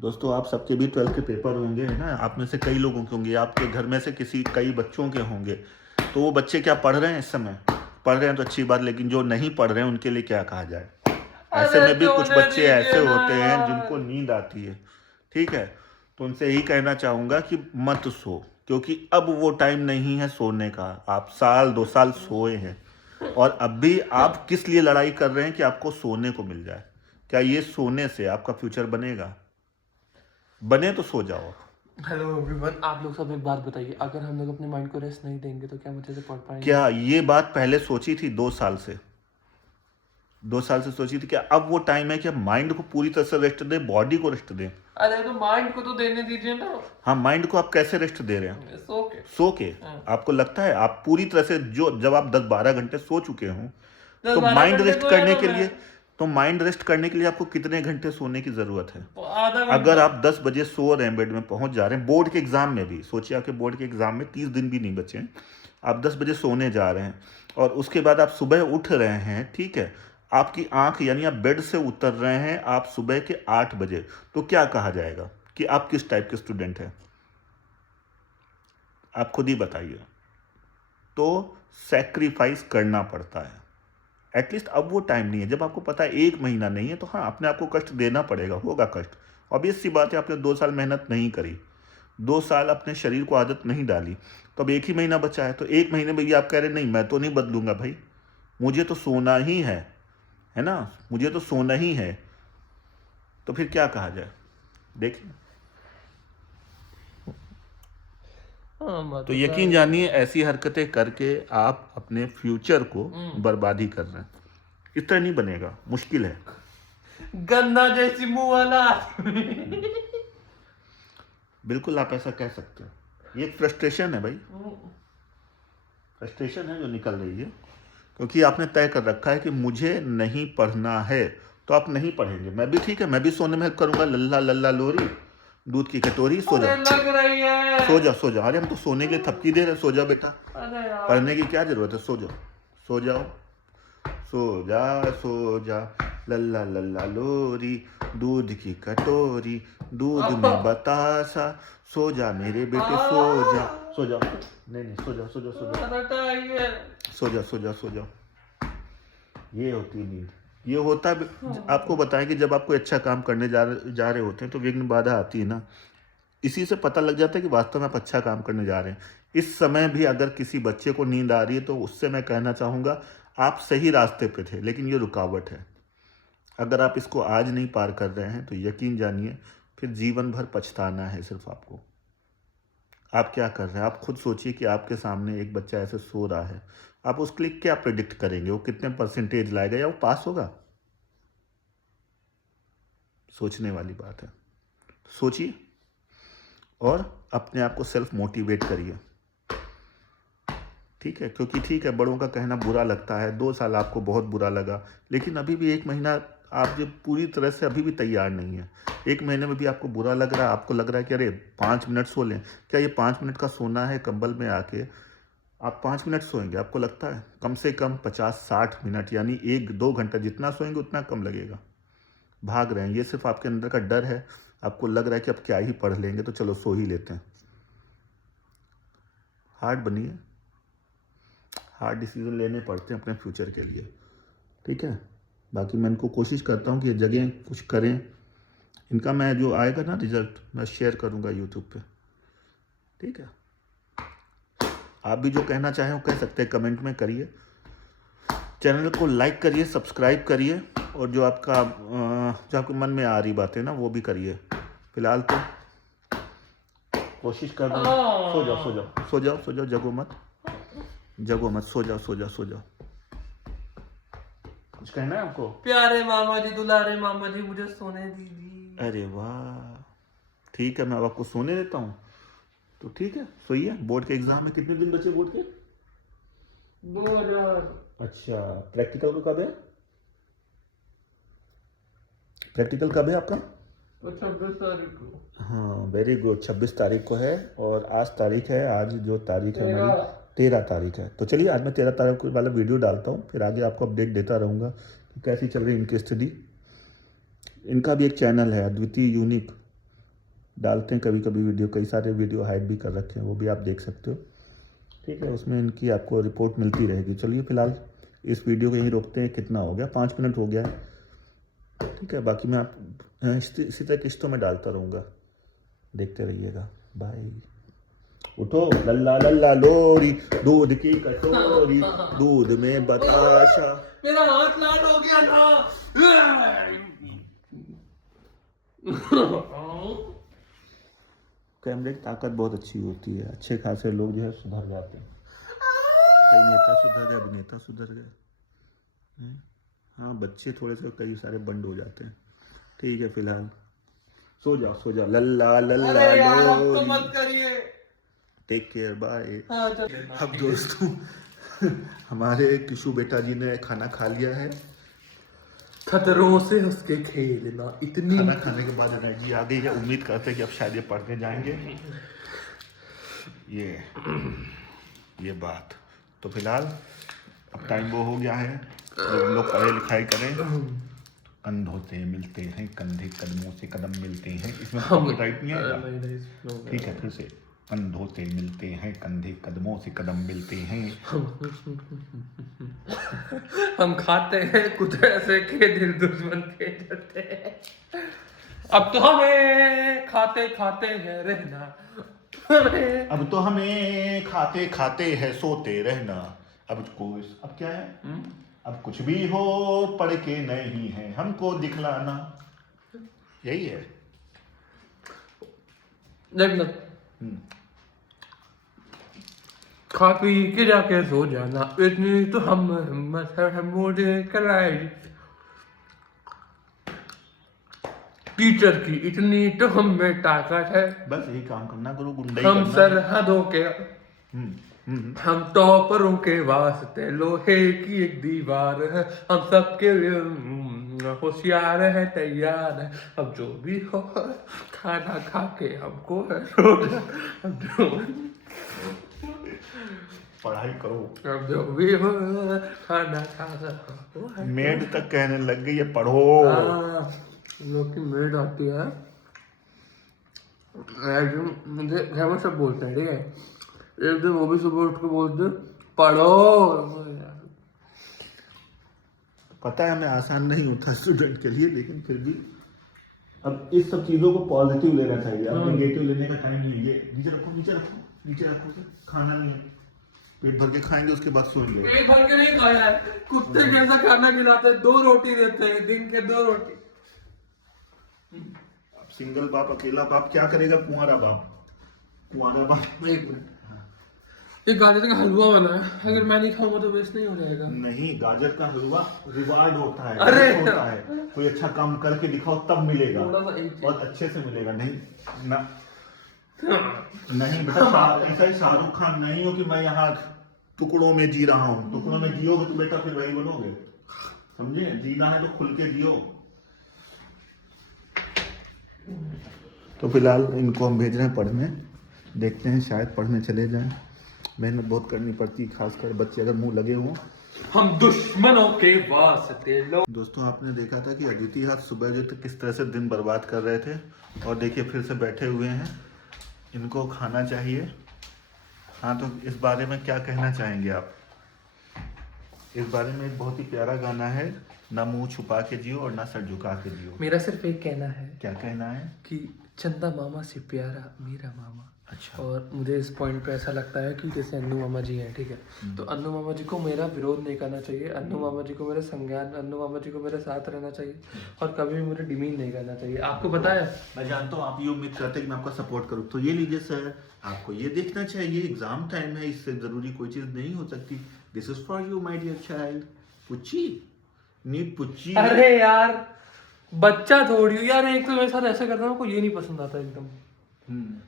दोस्तों आप सबके भी 12th के पेपर होंगे, है ना? आप में से कई लोगों के होंगे, आपके घर में से किसी कई बच्चों के होंगे। तो वो बच्चे क्या पढ़ रहे हैं इस समय? पढ़ रहे हैं तो अच्छी बात, लेकिन जो नहीं पढ़ रहे हैं उनके लिए क्या कहा जाए? ऐसे अरे में भी कुछ सोने बच्चे ऐसे दीजिए ना होते हैं जिनको यार। नींद आती है, ठीक है? तो उनसे यही कहना चाहूँगा कि मत सो, क्योंकि अब वो टाइम नहीं है सोने का। आप साल 2 साल सोए हैं और अब भी आप किस लिए लड़ाई कर रहे हैं कि आपको सोने को मिल जाए? क्या ये सोने से आपका फ्यूचर बनेगा? बने तो सो जाओ। हेलो एवरीवन, आप लोग सब एक बात बताइए, अगर हम लोग अपने माइंड को रेस्ट नहीं देंगे तो क्या हम अच्छे से पढ़ पाएंगे? क्या ये बात पहले सोची थी 2 साल से? 2 साल से सोची थी क्या अब वो टाइम है कि हम माइंड को पूरी तरह से रेस्ट दें, बॉडी को रेस्ट दें? अरे तो माइंड को तो देने दीजिए ना। हाँ, माइंड को आप कैसे रेस्ट दे रहे हैं? सो के। सो के। हाँ। आपको लगता है आप पूरी तरह से जो जब आप 10-12 घंटे सो चुके हों, दस तो बारह माइंड घंटे रेस्ट सोया करने था के मैं। लिए तो माइंड रेस्ट करने के लिए आपको कितने घंटे सोने की ज़रूरत है? आधा अगर घंटा। आप 10 बजे सो रहे हैं, बेड में पहुंच जा रहे हैं, बोर्ड के एग्ज़ाम में भी सोचिए, आपके बोर्ड के एग्ज़ाम में 30 दिन भी नहीं बचे हैं, आप 10 बजे सोने जा रहे हैं और उसके बाद आप सुबह उठ रहे हैं, ठीक है? आपकी आंख यानी आप बेड से उतर रहे हैं आप सुबह के 8 बजे, तो क्या कहा जाएगा कि आप किस टाइप के स्टूडेंट हैं? आप खुद ही बताइए। तो सैक्रिफाइस करना पड़ता है। एटलीस्ट अब वो टाइम नहीं है जब आपको पता है 1 महीना नहीं है, तो हाँ, अपने आप को कष्ट देना पड़ेगा, होगा कष्ट। ऑब्वियस सी बात है, आपने 2 साल मेहनत नहीं करी, 2 साल अपने शरीर को आदत नहीं डाली, तो अब 1 ही महीना बचा है, तो 1 महीने में भी आप कह रहे नहीं मैं तो नहीं बदलूंगा भाई, मुझे तो सोना ही है ना? मुझे तो सोना ही है। तो फिर क्या कहा जाए? देखिए, हाँ तो मतलब यकीन जानिए ऐसी हरकतें करके आप अपने फ्यूचर को बर्बादी कर रहे हैं। इस तरह नहीं बनेगा, मुश्किल है। गन्ना जैसी मुंह वाला। बिल्कुल आप ऐसा कह सकते हो, ये एक फ्रस्ट्रेशन है भाई, फ्रस्ट्रेशन है जो निकल रही है, क्योंकि आपने तय कर रखा है कि मुझे नहीं पढ़ना है, तो आप नहीं पढ़ेंगे। मैं भी ठीक है, मैं भी सोने में हेल्प करूंगा, लल्ला लल्ला लोरी, दूध की कटोरी, सो अरे जाओ लग रही है। सो जाओ सो जाओ। अरे हम तो सोने के लिए थपकी दे रहे हैं, सो जाओ बेटा, अरे यार। पढ़ने की क्या जरूरत है? सो जाओ सो जाओ सो जा, लल्ला लल्ला लोरी, दूध की कटोरी, दूध में बतासा, सो जा मेरे बेटे, सो जा सो जाओ। नहीं नहीं, सो जाओ सो जाओ सो जाओ सो जाओ सो जाओ सो जाओ। ये होती नींद, ये होता है। आपको बताएं कि जब आप कोई अच्छा काम करने जा रहे होते हैं तो विघ्न बाधा आती है ना, इसी से पता लग जाता है कि वास्तव में आप अच्छा काम करने जा रहे हैं। इस समय भी अगर किसी बच्चे को नींद आ रही है तो उससे मैं कहना चाहूँगा आप सही रास्ते पे थे, लेकिन ये रुकावट है। अगर आप इसको आज नहीं पार कर रहे हैं तो यकीन जानिए फिर जीवन भर पछताना है सिर्फ आपको। आप क्या कर रहे हैं? आप खुद सोचिए कि आपके सामने एक बच्चा ऐसे सो रहा है, आप उसके लिए क्या प्रिडिक्ट करेंगे? वो कितने परसेंटेज लाएगा या वो पास होगा? सोचने वाली बात है। सोचिए और अपने आप को सेल्फ मोटिवेट करिए, ठीक है? क्योंकि ठीक है, बड़ों का कहना बुरा लगता है, 2 साल आपको बहुत बुरा लगा, लेकिन अभी भी 1 महीना आप जो पूरी तरह से अभी भी तैयार नहीं है। 1 महीने में भी आपको बुरा लग रहा है, आपको लग रहा है कि अरे 5 मिनट सो लें। क्या ये 5 मिनट का सोना है कंबल में आके? आप 5 मिनट सोएंगे, आपको लगता है? कम से कम 50-60 मिनट, यानी 1-2 घंटा जितना सोएंगे उतना कम लगेगा। भाग रहे हैं, ये सिर्फ आपके अंदर का डर है। आपको लग रहा है कि अब क्या ही पढ़ लेंगे, तो चलो सो ही लेते हैं। हार्ड बनिए, हार्ड डिसीजन लेने पड़ते हैं अपने फ्यूचर के लिए, ठीक है? बाकी मैं इनको कोशिश करता हूँ कि ये जगह कुछ करें। इनका मैं जो आएगा ना रिजल्ट मैं शेयर करूँगा यूट्यूब पे, ठीक है? आप भी जो कहना चाहें वो कह सकते हैं, कमेंट में करिए। चैनल को लाइक करिए, सब्सक्राइब करिए, और जो आपके मन में आ रही बातें ना वो भी करिए। फिलहाल तो कोशिश कर रहा हूँ, सो जाओ सो जाओ सो जाओ सो जाओ, जगो मत जगो मत, सो जाओ सो जाओ सो जाओ। कुछ कहना है आपको? प्यारे मामा जी, दुलारे मामा जी, मुझे सोने दीजिए। अरे वाह, ठीक है, मैं अब आपको सोने देता हूँ। तो ठीक है, सोइए। बोर्ड के एग्जाम में कितने दिन बचे बोर्ड के? 2000। अच्छा, प्रैक्टिकल को कब है? प्रैक्टिकल कब है आपका? वो 26 तारीख को। हाँ, वेरी गुड, 26 तारीख को है। और आज तारीख है, आज जो तारीख है हमारी 13। 13 तारीख है। तो चलिए आज मैं 13 तारीख को वाला वीडियो डालता हूँ, फिर आगे आपको अपडेट देता रहूँगा कि कैसी चल रही इनकी स्टडी। इनका भी एक चैनल है, अद्वितीय यूनिक, डालते हैं कभी कभी वीडियो, कई सारे वीडियो हाइड भी कर रखे हैं, वो भी आप देख सकते हो। ठीक है, उसमें इनकी आपको रिपोर्ट मिलती रहेगी। चलिए फिलहाल इस वीडियो को यहीं रोकते हैं। कितना हो गया, 5 मिनट हो गया है। ठीक है, बाकी मैं आप इसी तरह किस्तों में डालता रहूँगा, देखते रहिएगा। बाय। उठो, लल्ला लल्ला लोरी, दूध की कटोरी, दूध में बताशा। मेरा हाथ लाल हो गया ना। कैमरे की ताकत बहुत अच्छी होती है, अच्छे खासे लोग जो है सुधर जाते हैं। कई नेता सुधर गए, अभिनेता सुधर गए। हाँ, बच्चे थोड़े से कई सारे बंद हो जाते हैं। ठीक है, फिलहाल सो जाओ लल्ला लल्ला लोरी। मत करिए। Take care, bye. हाँ, अब दोस्तों हमारे किशु बेटा जी ने खाना खा लिया है। खतरों से उसके खेलना इतनी। खाना खाने के बाद एनर्जी आ गई है, उम्मीद करते हैं कि अब शायद ये पढ़ने जाएंगे। ये बात तो फिलहाल अब टाइम वो हो गया है, जब हम लोग पढ़ाई लिखाई करें। कंधों से मिलते हैं कंधे, कदमों से कदम मिलते हैं। इसमें राइट नहीं आएगा? ठीक है, फिर से। कंधों से मिलते हैं कंधे, कदमों से कदम मिलते हैं। हम खाते हैं कुछ ऐसे के दिल दुश्मन के डरते हैं। अब तो हमें खाते खाते है रहना। अब तो हमें खाते खाते है सोते रहना। अब क्या है? अब कुछ भी हो पढ़ के नहीं है हमको दिखलाना। यही है। देखना, खा पी के जाके सो जाना, इतनी तो हम हिम्मत है मुझे कराई। टीचर की इतनी तो हम में ताकत है। बस यही काम करना करो, गुंडाई हम करना। सरहदों के हम टॉपरों के वास्ते लोहे की एक दीवार है। हम सबके लिए होशियार है, तैयार है। अब जो भी हो खाना खा के हमको है अब जो पढ़ाई करो। अब जो भी हो खाना खा कर हमको है। मेड तक कहने लग गई है पढ़ो। लोग की मेड आती है, मुझे घर में सब बोलते हैं। ठीक है, एक दिन वो भी सुबह उठ के बोलते पढ़ो। पता है हमें आसान नहीं होता स्टूडेंट के लिए, लेकिन फिर भी अब इस सब चीजों को पॉजिटिव लेना चाहिए। अब नेगेटिव लेने का टाइम नहीं है। नीचे रखो नीचे रखो नीचे रखो सर। खाना नहीं है, पेट भर के खाएंगे, उसके बाद सोएंगे। पेट भर के नहीं खाया है, कुत्ते जैसा खाना खिलाते हैं। 2 रोटी देते हैं दिन के, 2 रोटी। अब सिंगल बाप, अकेला बाप क्या करेगा? कुंवारा बाप। एक मिनट, ये गाजर का हलवा बना है, अगर मैं नहीं खाऊंगा तो वेस्ट नहीं हो जाएगा। नहीं, गाजर का हलवा रिवार्ड होता है। अरे होता है, कोई अच्छा काम करके दिखाओ तब मिलेगा, बहुत अच्छे से मिलेगा। नहीं ना, नहीं बेटा, ऐसा शाहरुख खान नहीं हो कि मैं यहाँ टुकड़ों में जी रहा हूँ। टुकड़ों में जियोगे तो बेटा फिर वही बनोगे, समझे? जीना है तो खुल के जियो। तो फिलहाल इनको हम भेज रहे हैं पढ़ने, देखते हैं शायद पढ़ने चले जाएं। मेहनत बहुत करनी पड़ती है, खासकर बच्चे अगर मुंह लगे हों। हम दुश्मनों के वास्ते लो। दोस्तों, आपने देखा था कि अदिति आज सुबह जो किस तरह से दिन बर्बाद कर रहे थे, और देखिए फिर से बैठे हुए हैं। इनको खाना चाहिए। हाँ, तो इस बारे में क्या कहना चाहेंगे आप? इस बारे में एक बहुत ही प्यारा गाना है, ना मुंह छुपा के जियो और ना सर झुका के जियो। मेरा सिर्फ एक कहना है। क्या कहना है? कि चंदा मामा से प्यारा मेरा मामा। अच्छा। और मुझे इस पॉइंट पे ऐसा लगता है कि जैसे अन्नू मामा जी हैं, ठीक है, तो अन्नू मामा जी को मेरा विरोध नहीं करना चाहिए। अन्नू मामा जी को मेरा संज्ञान, अन्नू मामा जी को मेरे साथ रहना चाहिए, और कभी भी मुझे डिमीन नहीं करना चाहिए। आपको पता है, मैं जानता हूँ आप ये उम्मीद करते हैं कि मैं आपका सपोर्ट करूँ, तो ये लीजिए सर, आपको ये देखना चाहिए, एग्जाम टाइम है, इससे जरूरी कोई चीज नहीं हो सकती। This is for you my dear child. पुच्ची, नीड पुच्ची। अरे यार बच्चा थोड़ी यार, एक तो मेरे साथ ऐसा करना मेरे को ये नहीं पसंद आता एकदम।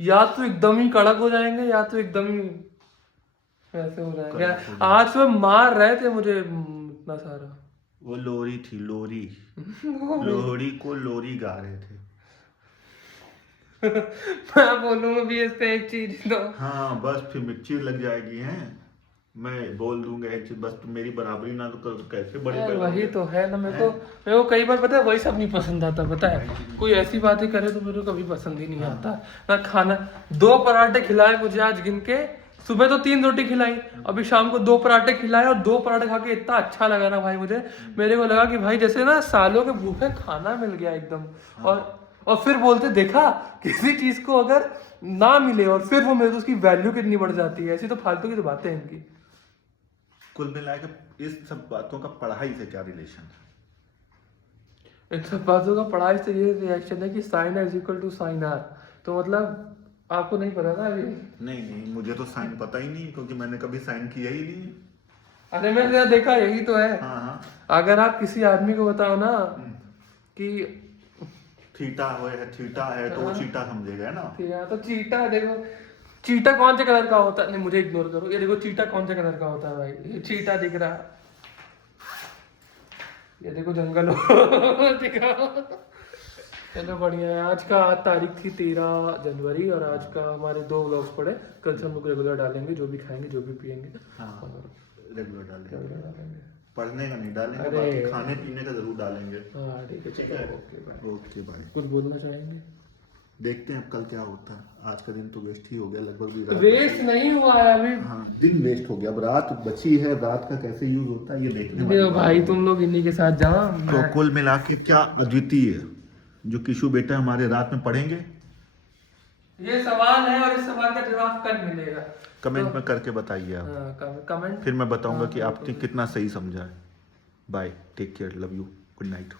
या तो एकदम ही कड़क हो जाएंगे, या तो एकदम ही ऐसे हो जाएंगे। आज वो मार रहे थे मुझे इतना सारा। वो लोरी थी, लोरी। लोहड़ी को लोरी गा रहे थे। मैं बोलूंगा भी इस पे एक चीज तो। हाँ बस, फिर मिर्ची लग जाएगी हैं। मैं बोल दूंगा एक चीज, बस तुम मेरी बराबरी ना तो करो तो कैसे बड़े यार पैदा वही होगे? तो है ना, मेरे को कई बार पता है वही सब नहीं पसंद आता, पता है कोई ऐसी बातें करे तो मेरे को कभी पसंद ही नहीं आता ना। खाना 2 पराठे खिलाए मुझे आज गिन के, सुबह तो 3 रोटी खिलाई, अभी शाम को 2 पराठे खिलाए, और 2 पराठे खा के इतना अच्छा लगा ना भाई मुझे, मेरे को लगा कि भाई जैसे ना सालों के भूखे खाना मिल गया एकदम। और फिर बोलते देखा किसी चीज को अगर ना मिले और फिर वो मेरे को उसकी वैल्यू कितनी बढ़ जाती है, ऐसी तो फालतू की तो बातें हैं इनकी। कुल मिला के इस सब बातों का पढ़ाई से क्या रिलेशन है? इन सब बातों का पढ़ाई से ये रिएक्शन है कि sine is equal to sine r, तो मतलब आपको नहीं पता था अभी? नहीं मुझे तो साइन पता ही नहीं, क्योंकि मैंने कभी साइन किया ही नहीं। अरे मैंने देखा यही तो है। हाँ। अगर आप किसी आदमी को बताओ ना कि थीटा है तो वो चीटा समझेगा ना। तो चीटा देखो, चीटा कौन से कलर का होता है? नहीं मुझे इग्नोर करो, ये देखो चीटा कौन से कलर का होता है भाई, ये चीटा दिख रहा है, ये देखो जंगल दिखा। चलो बढ़िया है। आज तारीख थी 13 जनवरी, और आज का हमारे 2 व्लॉग्स पड़े, कल से हम लोग रेगुलर डालेंगे, जो भी खाएंगे जो भी पियेंगे। हाँ रेगुलर डालेंगे, रेगुलर डालेंगे। पढ़ने का नहीं डालेंगे, अरे। बाकी खाने पीने का जरूर डालेंगे। हाँ ठीक है, ठीक है। Okay bye. Okay bye. कुछ बोलना चाहेंगे? देखते हैं अब कल क्या होता है। आज का दिन तो वेस्ट ही हो गया लगभग, भी रात वेस्ट नहीं हुआ है अभी। हाँ दिन वेस्ट हो गया, अब रात बची है, रात का कैसे यूज होता है ये देखने वाली देखो बात भाई है। तुम लोग इन्हीं के साथ जाओ। तो कुल मिला के क्या अद्वितीय जो किशु बेटा हमारे रात में पढ़ेंगे, ये सवाल है और इस सवाल का जवाब कल मिलेगा, कमेंट में करके बताइए आप। हाँ, कमेंट फिर मैं बताऊंगा कि आपने कितना सही समझा है। Bye, take care, love you, good night.